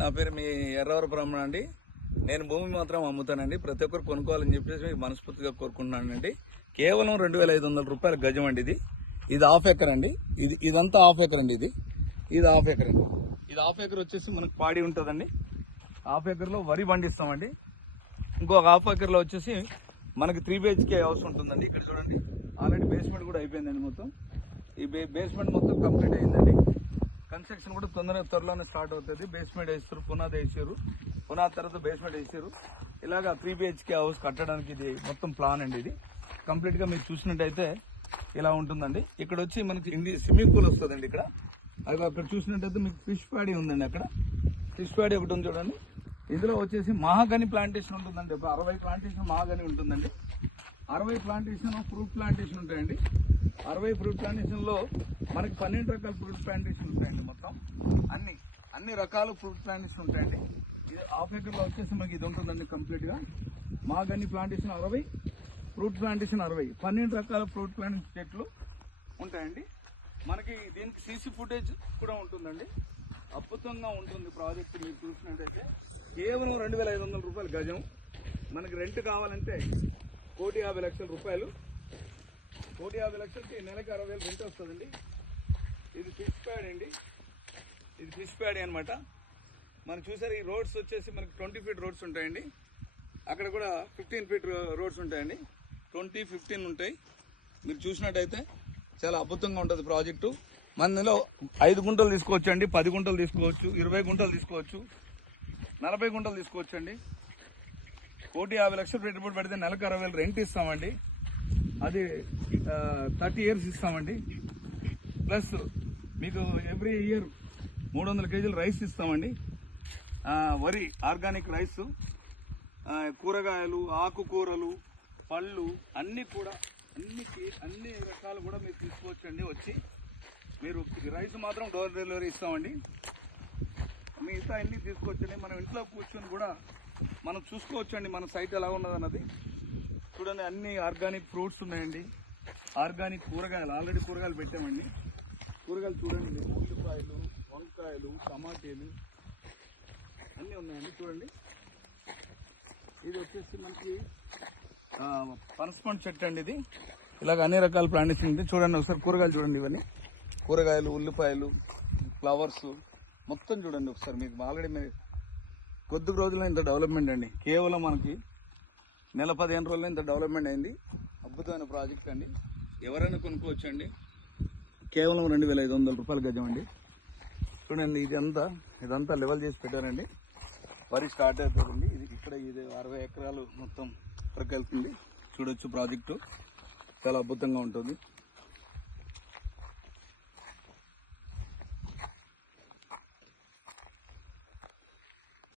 నా పేరు మీ ఎర్రవర బ్రహ్మణ అండి. నేను భూమి మాత్రం అమ్ముతానండి. ప్రతి ఒక్కరు కొనుక్కోవాలని చెప్పేసి మనస్ఫూర్తిగా కోరుకుంటున్నానండి. కేవలం 2500 రూపాయల గజం అండి. ఇది హాఫ్ ఎకర్ అండి. ఇదంతా హాఫ్ ఎకర్ అండి. ఇది హాఫ్ ఎకర్ అండి. ఇది హాఫ్ ఎకర్ వచ్చేసి మనకు పాడి ఉంటుందండి. హాఫ్ ఎకర్ లో వరి పండిస్తామండి. ఇంకొక హాఫ్ ఎకర్ లో వచ్చేసి మనకి 3 BHK హౌస్ ఉంటుందండి. ఇక్కడ చూడండి, ఆల్రెడీ బేస్మెంట్ కూడా అయిపోయిందండి. మొత్తం ఈ బేస్మెంట్ మొత్తం కంప్లీట్ అయిందండి. కన్స్ట్రక్షన్ కూడా త్వరలోనే స్టార్ట్ అవుతుంది. బేస్మెంట్ వేస్తారు, పునాది వేసారు, పునాది తర్వాత బేస్మెంట్ వేసారు. ఇలాగా 3 BHK హౌస్ కట్టడానికి ఇది మొత్తం ప్లాన్ అండి. ఇది కంప్లీట్ గా మీరు చూసినట్టయితే ఇలా ఉంటుందండి. ఇక్కడ వచ్చి మనకి స్విమ్మింగ్ పూల్ వస్తుందండి. ఇక్కడ అక్కడ చూసినట్టయితే మీకు ఫిష్ ప్యాడీ ఉందండి. అక్కడ ఫిష్ ప్యాడీ ఒకటి ఉంది చూడండి. ఇందులో వచ్చేసి మహాగని ప్లాంటేషన్ ఉంటుందండి. ఒక 60 ప్లాంటేషన్ మహాగని ఉంటుందండి. 60 ప్లాంటేషన్ ఫ్రూట్ ప్లాంటేషన్ ఉంటాయండి. 60 ఫ్రూట్ ప్లాంటేషన్ లో మనకి 12 రకాల ఫ్రూట్ ప్లాంటేషన్ ఉంటాయండి. మొత్తం అన్ని రకాల ఫ్రూట్ ప్లాంటేషన్ ఉంటాయండి. ఇది హాఫ్ ఎకర్ లో వచ్చేసి మనకి ఇది ఉంటుందండి. కంప్లీట్ గా మహాగని ప్లాంటేషన్ 60, ఫ్రూట్ ప్లాంటేషన్ 60, 12 రకాల ఫ్రూట్ ప్లాంటేషన్ చెట్లు ఉంటాయండి. మనకి దీనికి సీసీ ఫుటేజ్ కూడా ఉంటుందండి. అద్భుతంగా ఉంటుంది ప్రాజెక్ట్. మీరు చూసినట్టయితే కేవలం 2500 రూపాయలు గజం. మనకి రెంట్ కావాలంటే 1,50,00,000 రూపాయలు. 1,50,00,000కి నెలకి 60,000 రెంట్ వస్తుందండి. ఇది ఫిష్ ప్యాడ్ అండి. ఇది ఫిష్ ప్యాడ్ అనమాట. మనం చూసారు, ఈ రోడ్స్ వచ్చేసి మనకి 20 ఫీట్ రోడ్స్ ఉంటాయండి. అక్కడ కూడా 15 ఫీట్ రోడ్స్ ఉంటాయండి. 20, 15 ఉంటాయి. మీరు చూసినట్టయితే చాలా అద్భుతంగా ఉంటుంది ప్రాజెక్టు. మనలో 5 గుంటలు తీసుకోవచ్చు అండి, 10 గుంటలు తీసుకోవచ్చు, 20 గుంటలు తీసుకోవచ్చు, 40 గుంటలు తీసుకోవచ్చు అండి. 1,50,00,000 పెట్టుబడి పెడితే నెలకు 60,000 రెంట్ ఇస్తామండి. అది 30 ఇయర్స్ ఇస్తామండి. ప్లస్ మీకు ఎవ్రీ ఇయర్ 300 కేజీలు రైస్ ఇస్తామండి. వరి, ఆర్గానిక్ రైస్, కూరగాయలు, ఆకుకూరలు, పళ్ళు అన్ని రకాలు కూడా మీరు తీసుకోవచ్చండి. వచ్చి మీరు రైస్ మాత్రం డోర్ డెలివరీ ఇస్తామండి. మిగతా అన్ని తీసుకోవచ్చండి. మనం ఇంట్లో కూర్చొని కూడా మనం చూసుకోవచ్చండి మన సైట్ ఎలా ఉన్నదన్నది. చూడండి, అన్ని ఆర్గానిక్ ఫ్రూట్స్ ఉన్నాయండి. ఆర్గానిక్ కూరగాయలు, ఆల్రెడీ కూరగాయలు పెట్టామండి. కూరగాయలు చూడండి, ఉల్లిపాయలు, వంకాయలు, టమాటీలు అన్నీ ఉన్నాయండి. చూడండి, ఇది వచ్చేసి మనకి పనసపండు చెట్టు అండి. ఇది ఇలాగ అన్ని రకాల ప్లాంటేషన్ ఉంది. చూడండి ఒకసారి కూరగాయలు చూడండి. ఇవన్నీ కూరగాయలు, ఉల్లిపాయలు, ఫ్లవర్స్ మొత్తం చూడండి ఒకసారి. మీకు ఆల్రెడీ మీరు కొద్ది రోజుల్లో ఇంత డెవలప్మెంట్ అండి. కేవలం మనకి నెల 15 రోజుల్లో ఇంత డెవలప్మెంట్ అయింది. అద్భుతమైన ప్రాజెక్ట్ అండి. ఎవరైనా కొనుక్కోవచ్చు అండి. కేవలం 2,500 రూపాయల గజం అండి. చూడండి, ఇదంతా లెవెల్ చేసి పెట్టారండి. వరి స్టార్ట్ అవుతుందండి. ఇది 60 ఎకరాలు మొత్తం వరకు వెళ్తుంది. చూడొచ్చు, ప్రాజెక్టు చాలా అద్భుతంగా ఉంటుంది.